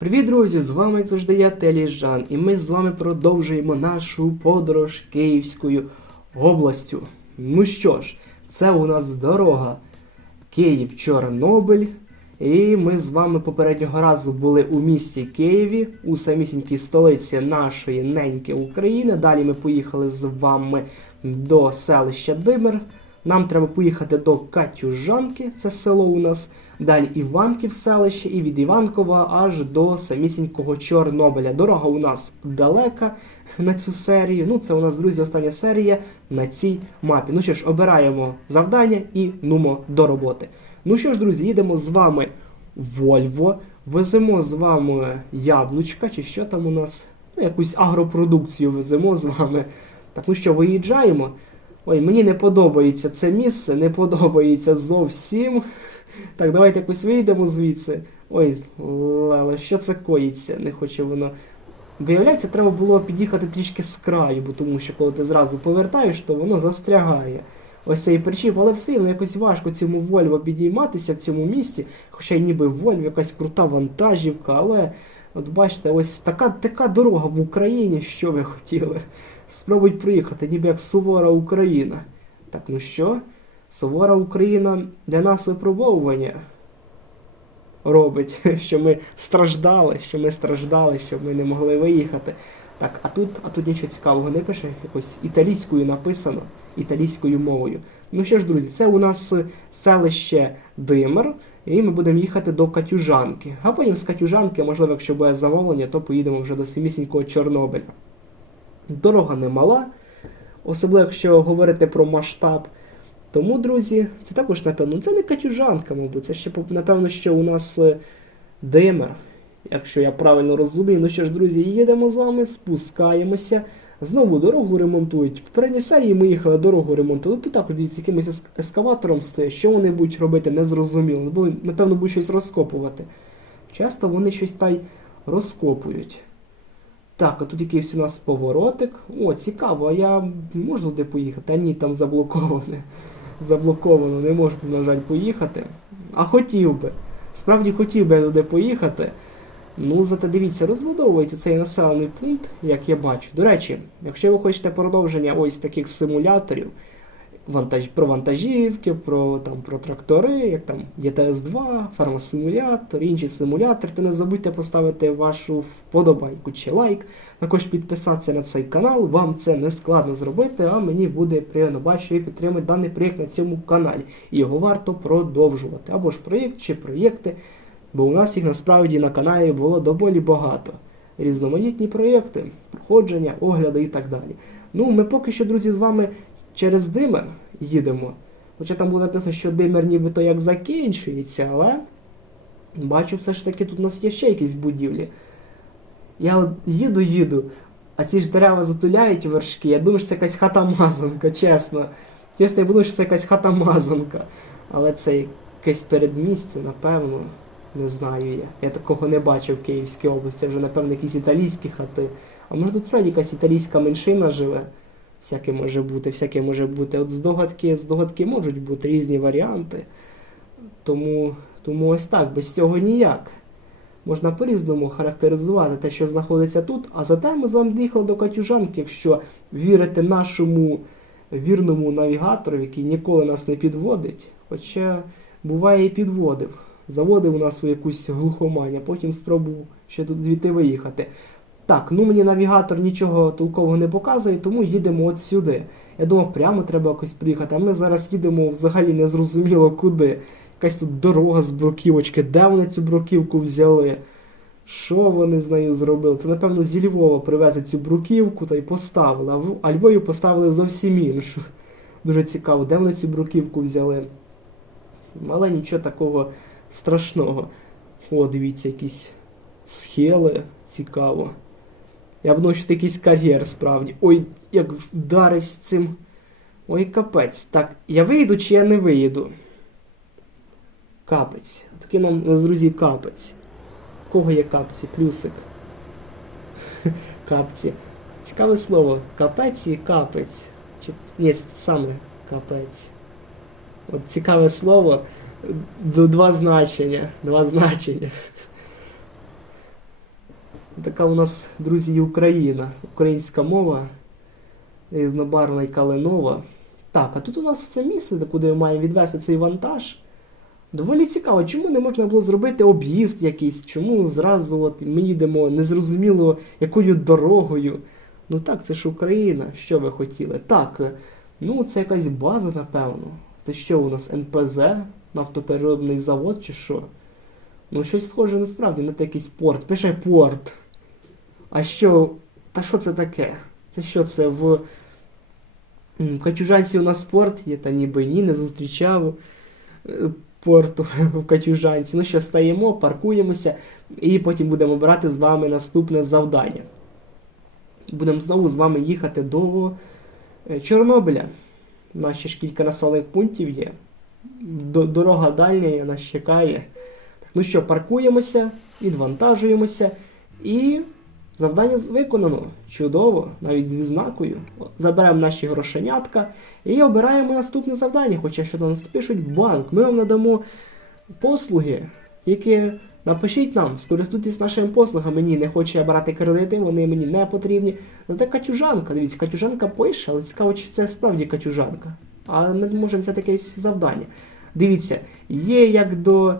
Привіт, друзі! З вами, як завжди, я Теліжан, і ми з вами продовжуємо нашу подорож Київською областю. Ну що ж, це у нас дорога Київ-Чорнобиль. І ми з вами попереднього разу були у місті Києві, у самісінькій столиці нашої неньки України. Далі ми поїхали з вами до селища Димир. Нам треба поїхати до Катюжанки, це село у нас. Далі Іванків селище, і від Іванкова аж до самісінького Чорнобиля. Дорога у нас далека на цю серію. Ну, це у нас, друзі, остання серія на цій мапі. Ну що ж, обираємо завдання і нумо до роботи. Ну що ж, друзі, їдемо з вами Вольво, веземо з вами яблучка, чи що там у нас? Ну, якусь агропродукцію веземо з вами. Так, ну що, виїжджаємо. Ой, мені не подобається це місце, не подобається зовсім. Так, давайте якось вийдемо звідси. Ой, Леле, що це коїться? Не хоче воно. Виявляється, треба було під'їхати трішки з краю, бо тому що коли ти зразу повертаєш, то воно застрягає. Ось цей причіп, але все рівно якось важко цьому Вольво підійматися в цьому місці, хоча й ніби Вольво якась крута вантажівка, але от бачите, ось така, така дорога в Україні, що ви хотіли. Спробують приїхати, ніби як сувора Україна. Так, ну що? Сувора Україна для нас випробовування робить, що ми страждали, що ми страждали, що ми не могли виїхати. Так, а тут, а тут нічого цікавого не пише, якось італійською написано, італійською мовою. Ну що ж, друзі, це у нас селище Димер, і ми будемо їхати до Катюжанки. А потім з Катюжанки, можливо, якщо буде замовлення, то поїдемо вже до самісінького Чорнобиля. Дорога не мала, особливо якщо говорити про масштаб. Тому, друзі, це також, напевно, це не Катюжанка, мабуть, це ще, напевно, що у нас е, Димер, якщо я правильно розумію. Ну що ж, друзі, їдемо з вами, спускаємося. Знову дорогу ремонтують. В попередній серії ми їхали дорогу ремонтувати. Тут також дивіться, якимось ескаватором стоїть. Що вони будуть робити, не зрозуміло. Бо, напевно, будуть щось розкопувати. Часто вони щось та й розкопують. Так, а тут якийсь у нас поворотик. О, цікаво, а я можу туди поїхати? А ні, там заблоковане. Заблоковано, не можу на жаль, поїхати. А хотів би. Справді хотів би я туди поїхати. Ну, зате дивіться, розбудовується цей населений пункт, як я бачу. До речі, якщо ви хочете продовження ось таких симуляторів, вантаж, про вантажівки, про, там, про трактори, як там ЄТС-2, фармасимулятор, інші симулятори, то не забудьте поставити вашу вподобайку чи лайк. Також підписатися на цей канал. Вам це не складно зробити, а мені буде приємно бачити, що ви підтримуєте даний проєкт на цьому каналі. І його варто продовжувати. Або ж проєкт чи проєкти, бо у нас їх насправді на каналі було доволі багато. Різноманітні проєкти, проходження, огляди і так далі. Ну, ми поки що, друзі, з вами через димер їдемо. Хоча там було написано, що димер нібито як закінчується, але бачу, все ж таки тут у нас є ще якісь будівлі. Я от їду, їду, а ці ж дерева затуляють вершки. Я думаю, що це якась хата мазанка, чесно. Чесно, я думаю, що це якась хата мазанка. Але це якесь передмістя, напевно, не знаю я. Я такого не бачив в Київській області. Це вже, напевно, якісь італійські хати. А може тут справді якась італійська меншина живе? Всяке може бути, всяке може бути. От здогадки, здогадки можуть бути різні варіанти. Тому, тому ось так, без цього ніяк. Можна по-різному характеризувати те, що знаходиться тут, а зате ми з вами доїхали до Катюжанки, якщо вірити нашому вірному навігатору, який ніколи нас не підводить, хоча буває і підводив. Заводив у нас у якусь глухомань, а потім спробував ще тут звідти виїхати. Так, ну мені навігатор нічого толкового не показує, тому їдемо от сюди. Я думав, прямо треба якось приїхати, а ми зараз їдемо взагалі незрозуміло куди. Якась тут дорога з бруківочки. Де вони цю бруківку взяли? Що вони з нею зробили? Це, напевно, зі Львова привезли цю бруківку та й поставили, а Львові поставили зовсім іншу. Дуже цікаво, де вони цю бруківку взяли. Але нічого такого страшного. О, дивіться, якісь схили. Цікаво. Я б думав, що якийсь кар'єр справді. Ой, як вдарився цим. Ой, капець. Так, я виїду чи я не виїду? Капець. Такий нам, у нас, друзі, капець. Кого є капці? Плюсик. Капці. Цікаве слово. Капець і капець. Чи... Ні, це саме капець. От цікаве слово. Два значення. Два значення. Така у нас, друзі, Україна. Українська мова. Різнобарвна і калинова. Так, а тут у нас це місце, куди ми маємо відвести цей вантаж. Доволі цікаво, чому не можна було зробити об'їзд якийсь, чому зразу от ми їдемо незрозуміло якою дорогою. Ну так, це ж Україна, що ви хотіли? Так, ну це якась база, напевно. Це що у нас НПЗ, нафтопереробний завод чи що? Ну, щось схоже насправді на якийсь порт. Пише порт. А що. Та що це таке? Це що це в. Катюжанці у нас порт є, та ніби ні, не зустрічав е, порту в Катюжанці. Ну що, стаємо, паркуємося, і потім будемо брати з вами наступне завдання. Будемо знову з вами їхати до е, Чорнобиля. У нас ще ж кілька населених пунктів є. Дорога дальня нас чекає. Ну що, паркуємося, відвантажуємося і завдання виконано. Чудово, навіть з відзнакою. Заберемо наші грошенятка і обираємо наступне завдання. Хоча що нас пишуть банк, ми вам надамо послуги. Тільки напишіть нам, скористуйтесь нашими послугами. Ні, не хочу я брати кредити, вони мені не потрібні. Зате катюжанка, дивіться, катюжанка пише, але цікаво, чи це справді катюжанка. А ми можемо взяти якесь завдання. Дивіться, є як до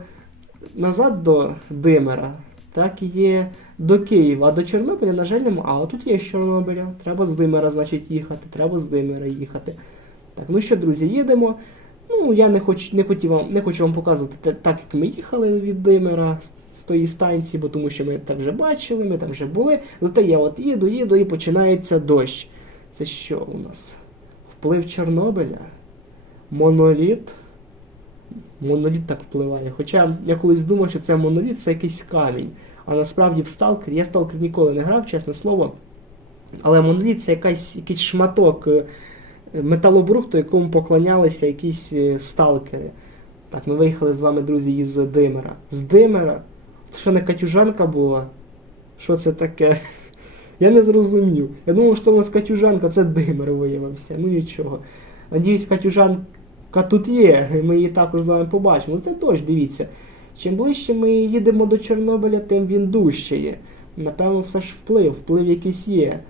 назад до Димера, так і є до Києва. А до Чорнобиля, на жаль, нема. А тут є з Чорнобиля. Треба з Димера, значить, їхати. Треба з Димера їхати. Так, ну що, друзі, їдемо. Ну, я не хочу, не хотів вам, не хочу вам показувати так, як ми їхали від Димера з тої станції, бо тому що ми так вже бачили, ми там вже були. Зате я от їду, їду і починається дощ. Це що у нас? Вплив Чорнобиля? Моноліт? Моноліт так впливає. Хоча я колись думав, що це моноліт це якийсь камінь. А насправді в Сталкер, я Сталкер ніколи не грав, чесне слово. Але моноліт це якась, якийсь шматок е, металобрухту, якому поклонялися якісь е, сталкери. Так, ми виїхали з вами, друзі, із Димера. З Димера? Це що не катюжанка була? Що це таке? Я не зрозумів. Я думав, що це у нас катюжанка, це Димер виявився. Ну нічого. Надіюсь, катюжанка тут є, ми її також з вами побачимо. Це дощ, дивіться. Чим ближче ми їдемо до Чорнобиля, тим він дужчає. Напевно, все ж вплив, вплив якийсь є.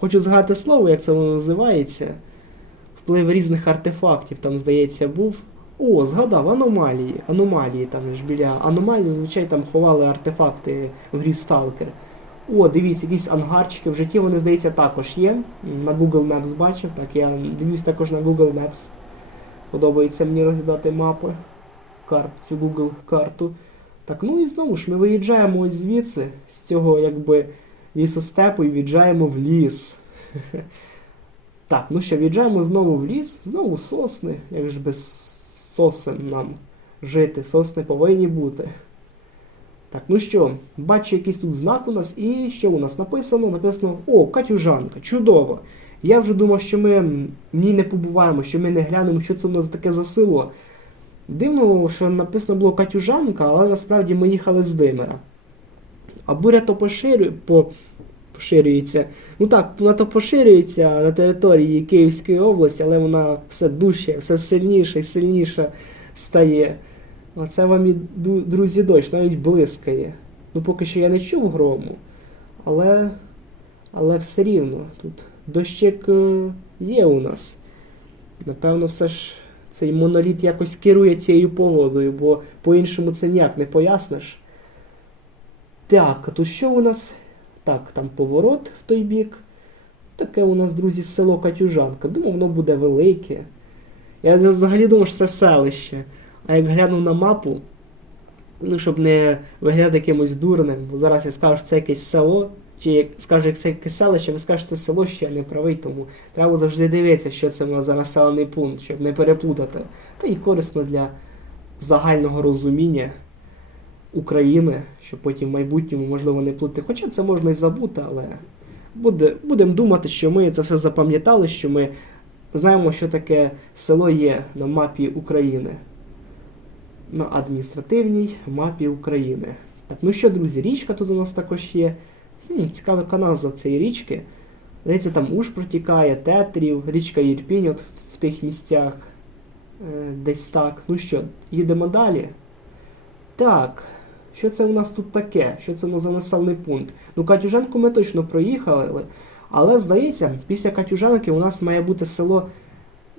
Хочу згадати слово, як це воно називається. Вплив різних артефактів, там, здається, був. О, згадав, аномалії. Аномалії там ж біля аномалій, зазвичай там ховали артефакти в грі Stalker. О, дивіться, якісь ангарчики в житті, вони, здається, також є. На Google Maps бачив, так я дивлюсь також на Google Maps. Подобається мені розглядати мапи, карт, цю Google карту. Так, ну і знову ж ми виїжджаємо ось звідси, з цього якби лісостепу і в'їжджаємо в ліс. Так, ну що, в'їжджаємо знову в ліс, знову сосни, як ж без сосен нам жити, сосни повинні бути. Так, ну що, бачу якийсь тут знак у нас, і що у нас написано? Написано: О, Катюжанка, чудово! Я вже думав, що ми в ній не побуваємо, що ми не глянемо, що це у нас таке за село. Дивно, що написано було Катюжанка, але насправді ми їхали з Димера. А буря то поширює, по, поширюється. Ну так, вона то поширюється на території Київської області, але вона все дужче, все сильніше і сильніше стає. А це вам і друзі дощ, навіть блискає. Ну поки що я не чув грому, але, але все рівно тут дощик е, є у нас. Напевно, все ж цей моноліт якось керує цією погодою, бо по-іншому це ніяк не поясниш. Так, а тут що у нас? Так, там поворот в той бік. Таке у нас, друзі, село Катюжанка. Думав, воно буде велике. Я взагалі думав, що це селище. А як глянув на мапу, ну, щоб не виглядати якимось дурним, бо зараз я скажу, що це якесь село, чи як це якесь селище, ви скажете село, що я не правий, тому треба завжди дивитися, що це у нас за населений пункт, щоб не переплутати. Та й корисно для загального розуміння України, щоб потім в майбутньому, можливо, не плутати. Хоча це можна і забути, але буде, будемо думати, що ми це все запам'ятали, що ми знаємо, що таке село є на мапі України. На адміністративній мапі України. Так, ну що, друзі, річка тут у нас також є. Хм, цікава назва цієї річки. Здається, там Уж протікає, Тетрів, річка Єрпінь от в тих місцях. Е, десь так. Ну що, їдемо далі. Так, Що це у нас тут таке? Що це за населений пункт? Ну, Катюжанку ми точно проїхали, але здається, після Катюжанки у нас має бути село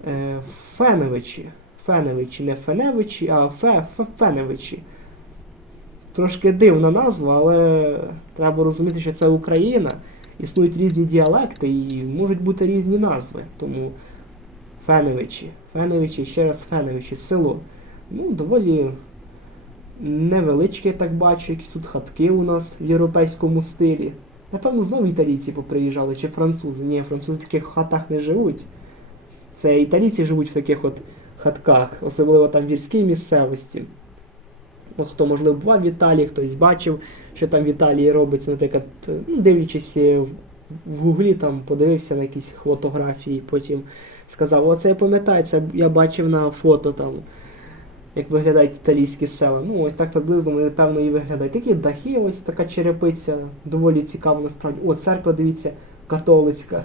е, Феневичі. Феневичі, не Феневичі, а Фе, Фе, Феневичі. Трошки дивна назва, але треба розуміти, що це Україна. Існують різні діалекти і можуть бути різні назви. Тому Феневичі. Феневичі, ще раз Феневичі, село. Ну, доволі невеличке, так бачу, якісь тут хатки у нас в європейському стилі. Напевно, знову італійці поприїжджали, чи французи. Ні, французи в таких хатах не живуть. Це італійці живуть в таких от хатках, особливо там в гірській місцевості. От хто, можливо, бував в Італії, хтось бачив, що там в Італії робиться, наприклад, ну, дивлячись е, в, гуглі, там подивився на якісь фотографії, потім сказав, оце я пам'ятаю, це я бачив на фото там, як виглядають італійські села. Ну, ось так приблизно вони, напевно, і виглядають. Такі дахи, ось така черепиця, доволі цікаво насправді. О, церква, дивіться, католицька.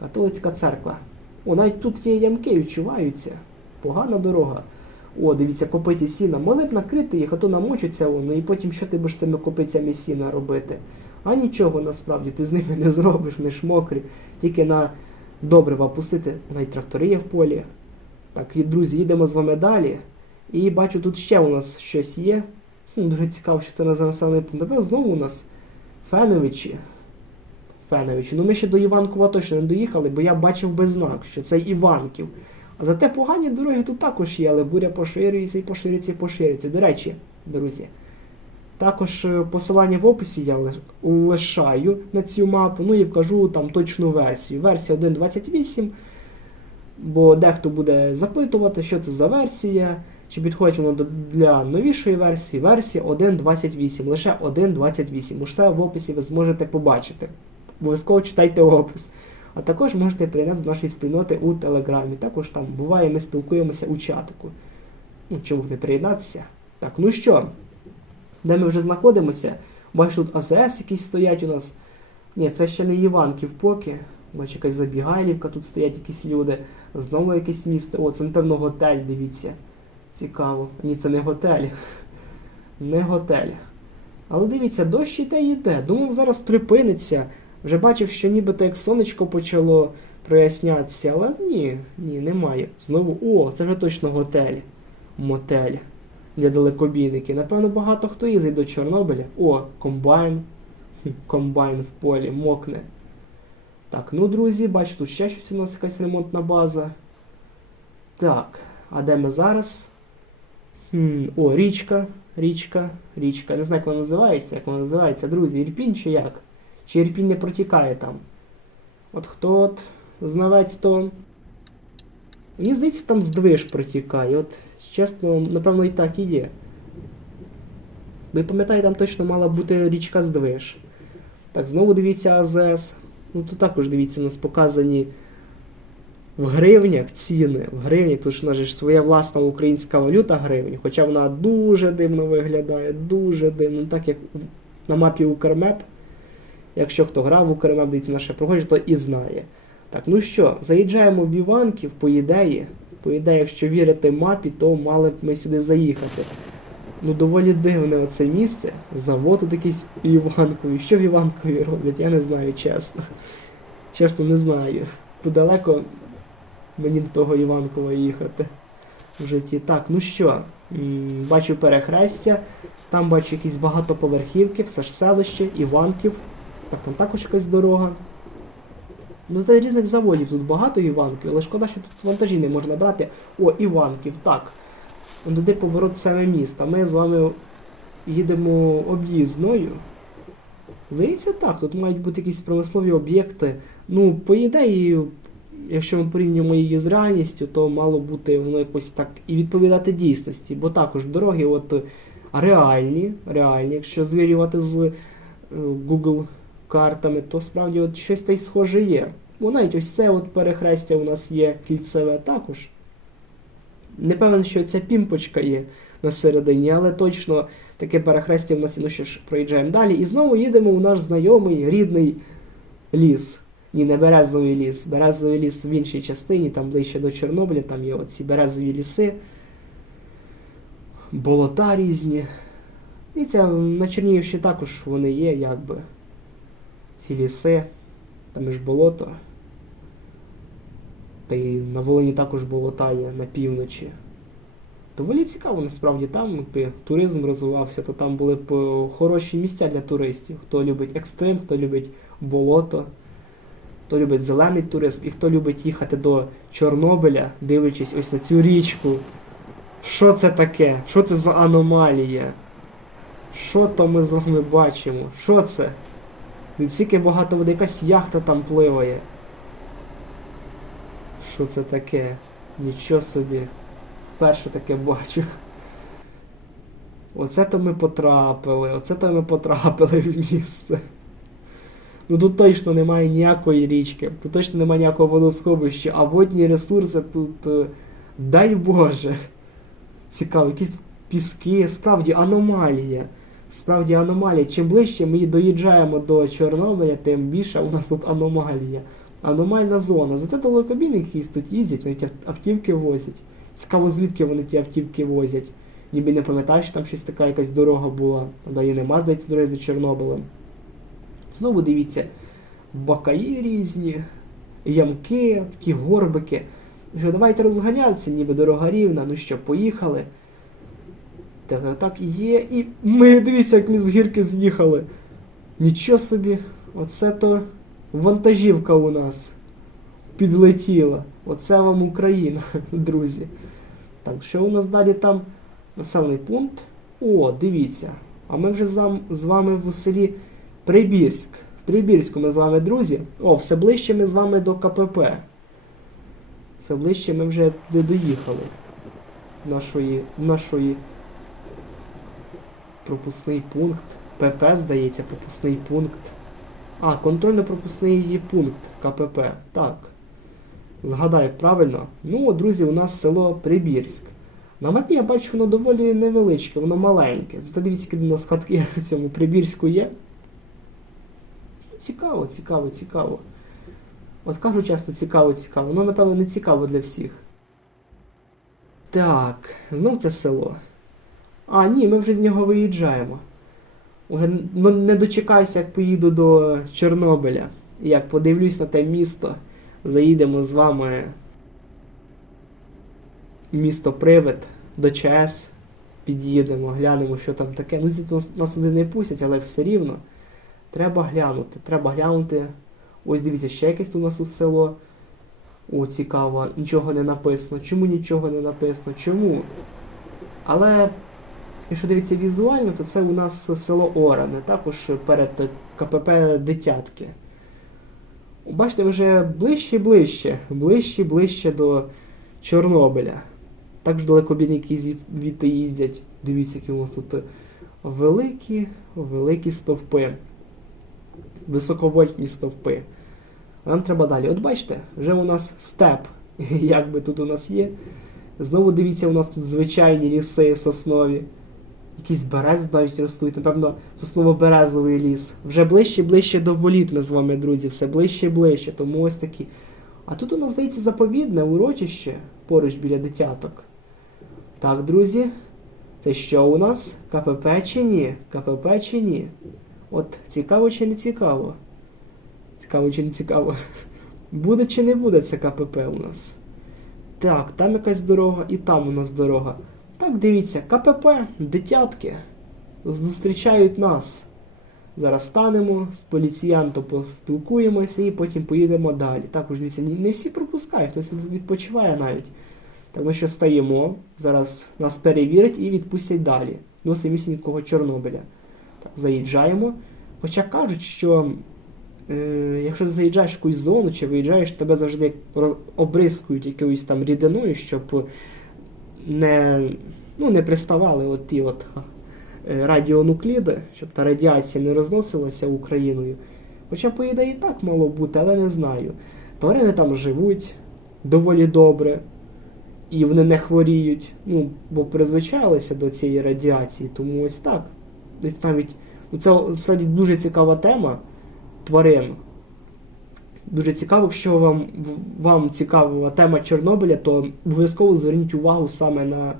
Католицька церква. О, навіть тут є ямки, відчуваються. Погана дорога. О, дивіться, копиті сіна. Могли б накрити їх, а то намочаться воно, і потім що ти будеш цими копицями сіна робити? А нічого насправді, ти з ними не зробиш, вони ж мокрі. Тільки на добрива пустити. Навіть трактори є в полі. Так, і друзі, їдемо з вами далі. І бачу, тут ще у нас щось є. Хм, дуже цікаво, що це за населений пункт. Тепер знову у нас Феновичі. Феновичі. Ну ми ще до Іванкова точно не доїхали, бо я бачив без знак, що це Іванків. Зате погані дороги тут також є, але буря поширюється і поширюється і поширюється. До речі, друзі, також е, посилання в описі я лишаю на цю мапу, ну і вкажу там точну версію. Версія 1.28, бо дехто буде запитувати, що це за версія, чи підходить воно для новішої версії. Версія 1.28, лише 1.28. Усе в описі ви зможете побачити. Обов'язково читайте опис. А також можете приєднатися до нашої спільноти у Телеграмі. Також там буває, ми спілкуємося у чатику. Ну, чому б не приєднатися? Так, ну що, де ми вже знаходимося? Бачу, тут АЗС якісь стоять у нас. Ні, це ще не Іванків поки. Бачу, якась забігайлівка, тут стоять якісь люди. Знову якесь місто. О, це, напевно, готель, дивіться. Цікаво. Ні, це не готель. Не готель. Але дивіться, дощ іде йде. Думав, зараз припиниться. Вже бачив, що нібито як сонечко почало прояснятися, але ні, ні, немає. Знову, о, це вже точно готель. Мотель для далекобійників. Напевно, багато хто їздить до Чорнобиля. О, комбайн. Комбайн в полі, мокне. Так, ну, друзі, бачу, тут ще щось у нас якась ремонтна база. Так, а де ми зараз? Хм, о, річка, річка, річка. Не знаю, як вона називається. Як вона називається, друзі, Ірпінь чи як? Чи не протікає там? От хто от знавець то. Мені здається, там здвиж протікає. От, чесно, напевно, і так і є. Ви пам'ятаєте, там точно мала бути річка здвиж. Так, знову дивіться АЗС. Ну тут також дивіться, у нас показані в гривнях ціни. В гривнях, тут ж у нас ж своя власна українська валюта гривні, хоча вона дуже дивно виглядає, дуже дивно, так як на мапі Укрмеп. Якщо хто грав в Укрмеп, дивіться наше проходження, то і знає. Так, ну що, заїжджаємо в Іванків, по ідеї. По ідеї, якщо вірити мапі, то мали б ми сюди заїхати. Ну, доволі дивне оце місце. Завод тут якийсь у Іванкові. Що в Іванкові роблять, я не знаю, чесно. Чесно, не знаю. Тут далеко мені до того Іванкова їхати в житті. Так, ну що, бачу перехрестя, там бачу якісь багатоповерхівки, все ж селище, Іванків. Так, там також якась дорога. Ну, з різних заводів тут багато Іванків, але шкода, що тут вантажі не можна брати. О, Іванків, так. Туди поворот саме міста. Ми з вами їдемо об'їзною. Здається, так, тут мають бути якісь промислові об'єкти. Ну, по ідеї, якщо ми порівнюємо її з реальністю, то мало бути воно якось так і відповідати дійсності. Бо також дороги от реальні, реальні, якщо звірювати з е, Google картами, то справді от щось та й схоже є. Бо навіть ось це от перехрестя у нас є кільцеве також. Не певен, що ця пімпочка є на середині, але точно таке перехрестя в нас є. Ну що ж, проїжджаємо далі. І знову їдемо у наш знайомий рідний ліс. Ні, не березовий ліс. Березовий ліс в іншій частині, там ближче до Чорнобиля, там є оці березові ліси, болота різні. Дивіться, на Чернігівщині також вони є, якби. Ці ліси, там ж болото. Та й на Волині також болота є на півночі. Доволі цікаво, насправді там, якби туризм розвивався, то там були б е, хороші місця для туристів. Хто любить екстрим, хто любить болото, хто любить зелений туризм і хто любить їхати до Чорнобиля, дивлячись ось на цю річку. Що це таке? Що це за аномалія? Що то ми з вами бачимо? Що це? Стільки багато води, якась яхта там пливає. Що це таке? Нічого собі. Вперше таке бачу. Оце то ми потрапили, оце то ми потрапили в місце. Ну тут точно немає ніякої річки, тут точно немає ніякого водосховища, а водні ресурси тут. е, дай Боже. Цікаво, якісь піски, справді аномалія. Справді аномалія. Чим ближче ми доїжджаємо до Чорнобиля, тим більше у нас тут аномалія. Аномальна зона. Зате далекобійники якісь тут їздять, навіть автівки возять. Цікаво, звідки вони ті автівки возять. Ніби не пам'ятаєш, що там щось така якась дорога була. А далі нема, здається, дороги за Чорнобилем. Знову дивіться, бакаї різні, ямки, такі горбики. Що давайте розганятися, ніби дорога рівна. Ну що, поїхали. Так, і є. І ми, дивіться, як ми з гірки з'їхали. Нічого собі, оце то вантажівка у нас підлетіла. Оце вам Україна, друзі. Так, що у нас далі там населений пункт? О, дивіться. А ми вже з вами в селі Прибірськ. В Прибірську ми з вами, друзі. О, все ближче ми з вами до КПП. Все ближче ми вже туди доїхали. Нашої, нашої пропускний пункт. ПП, здається, пропускний пункт. А, контрольно-пропускний пункт КПП. Так. Згадаю правильно. Ну, друзі, у нас село Прибірськ. На мапі я бачу, воно доволі невеличке, воно маленьке. Зате дивіться, які у нас хатки в цьому Прибірську є. Цікаво, цікаво, цікаво. От кажу часто цікаво, цікаво. Воно, напевно, не цікаво для всіх. Так, знов це село. А, ні, ми вже з нього виїжджаємо. Уже ну, не дочекайся, як поїду до Чорнобиля. Як подивлюсь на те місто, заїдемо з вами місто Привид до ЧАЕС, під'їдемо, глянемо, що там таке. Ну, нас, туди не пустять, але все рівно. Треба глянути. Треба глянути. Ось дивіться, ще якесь у нас тут село. О, цікаво, нічого не написано. Чому нічого не написано? Чому? Але якщо дивитися візуально, то це у нас село Оране, також перед КПП Дитятки. Бачите, вже ближче і ближче, ближче і ближче до Чорнобиля. Також далекобійники звід- звідти їздять. Дивіться, які у нас тут великі, великі стовпи. Високовольтні стовпи. Нам треба далі. От бачите, вже у нас степ, як би тут у нас є. Знову дивіться, у нас тут звичайні ліси соснові. Якісь берези навіть ростуть, напевно, сосново-березовий ліс. Вже ближче і ближче до боліт ми з вами, друзі, все ближче і ближче, тому ось такі. А тут у нас, здається, заповідне урочище поруч біля дитяток. Так, друзі, це що у нас? КПП чи ні? КПП чи ні? От цікаво чи не цікаво? Цікаво чи не цікаво? Буде чи не буде це КПП у нас? Так, там якась дорога і там у нас дорога. Так, дивіться, КПП, дитятки зустрічають нас. Зараз станемо, з поліціянтом поспілкуємося і потім поїдемо далі. Також дивіться, не всі пропускають, хтось відпочиває навіть. Тому що стаємо, зараз нас перевірять і відпустять далі. До самісінького Чорнобиля. Так, заїжджаємо. Хоча кажуть, що е, якщо ти заїжджаєш в якусь зону чи виїжджаєш, тебе завжди обрискують якоюсь там рідиною, щоб не, ну, не приставали от ті от е, радіонукліди, щоб та радіація не розносилася Україною. Хоча, по ідеї, так мало бути, але не знаю. Тварини там живуть доволі добре, і вони не хворіють, ну, бо призвичайлися до цієї радіації, тому ось так. Десь навіть ну, це справді дуже цікава тема тварин. Дуже цікаво, якщо вам, вам цікава тема Чорнобиля, то обов'язково зверніть увагу саме на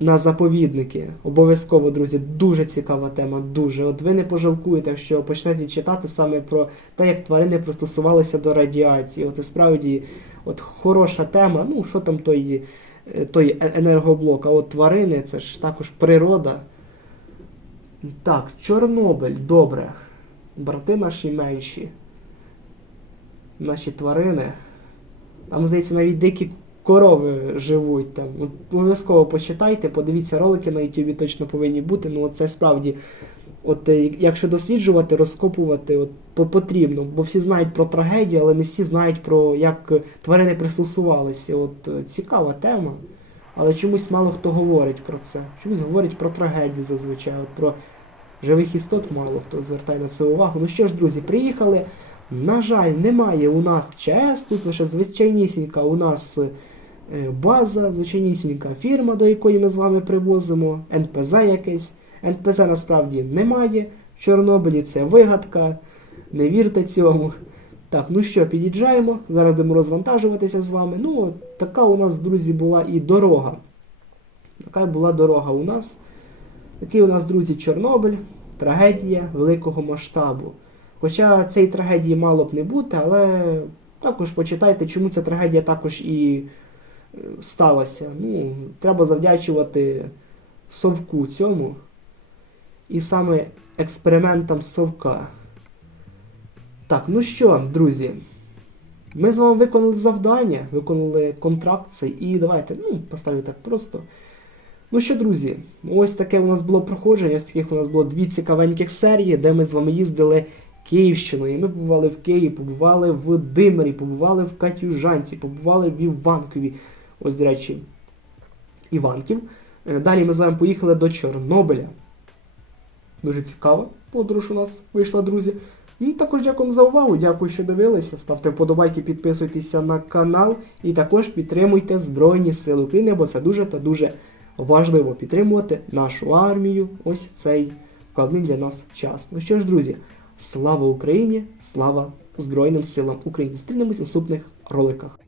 на заповідники. Обов'язково, друзі, дуже цікава тема. Дуже. От ви не пожалкуєте, якщо почнете читати саме про те, як тварини пристосувалися до радіації. От і справді, от хороша тема. Ну, що там той, е, той енергоблок, а от тварини, це ж також природа. Так, Чорнобиль, добре. Брати наші менші. Наші тварини. Там, здається, навіть дикі корови живуть там. Обов'язково почитайте, подивіться ролики на YouTube точно повинні бути. Ну, це справді, от е, якщо досліджувати, розкопувати, от потрібно, бо всі знають про трагедію, але не всі знають про як е, тварини пристосувалися. От е, цікава тема. Але чомусь мало хто говорить про це. Чомусь говорять про трагедію зазвичай, от про живих істот мало хто звертає на це увагу. Ну що ж, друзі, приїхали. На жаль, немає у нас ЧАЕС, тут лише звичайнісінька у нас е, база, звичайнісінька фірма, до якої ми з вами привозимо, НПЗ якесь. НПЗ насправді немає. В Чорнобилі це вигадка. Не вірте цьому. Так, ну що, під'їжджаємо. Зараз будемо розвантажуватися з вами. Ну, от така у нас, друзі, була і дорога. Така була дорога у нас. Такий у нас, друзі, Чорнобиль, трагедія великого масштабу. Хоча цієї трагедії мало б не бути, але також почитайте, чому ця трагедія також і е, сталася. Ну, треба завдячувати совку цьому. І саме експериментам совка. Так, ну що, друзі, ми з вами виконали завдання, виконали контракт цей, і давайте, ну, поставлю так просто. Ну що, друзі, ось таке у нас було проходження, ось таких у нас було дві цікавеньких серії, де ми з вами їздили Київщиною. Ми побували в Києві, побували в Димирі, побували в Катюжанці, побували в Іванкові. Ось, до речі, Іванків. Е, Далі ми з вами поїхали до Чорнобиля. Дуже цікава подорож у нас вийшла, друзі. Ну, також дякую за увагу, дякую, що дивилися. Ставте вподобайки, підписуйтеся на канал і також підтримуйте Збройні Сили України, бо це дуже та дуже важливо підтримувати нашу армію. Ось цей складний для нас час. Ну що ж, друзі, слава Україні! Слава Збройним силам України! Зустрінемось у наступних роликах.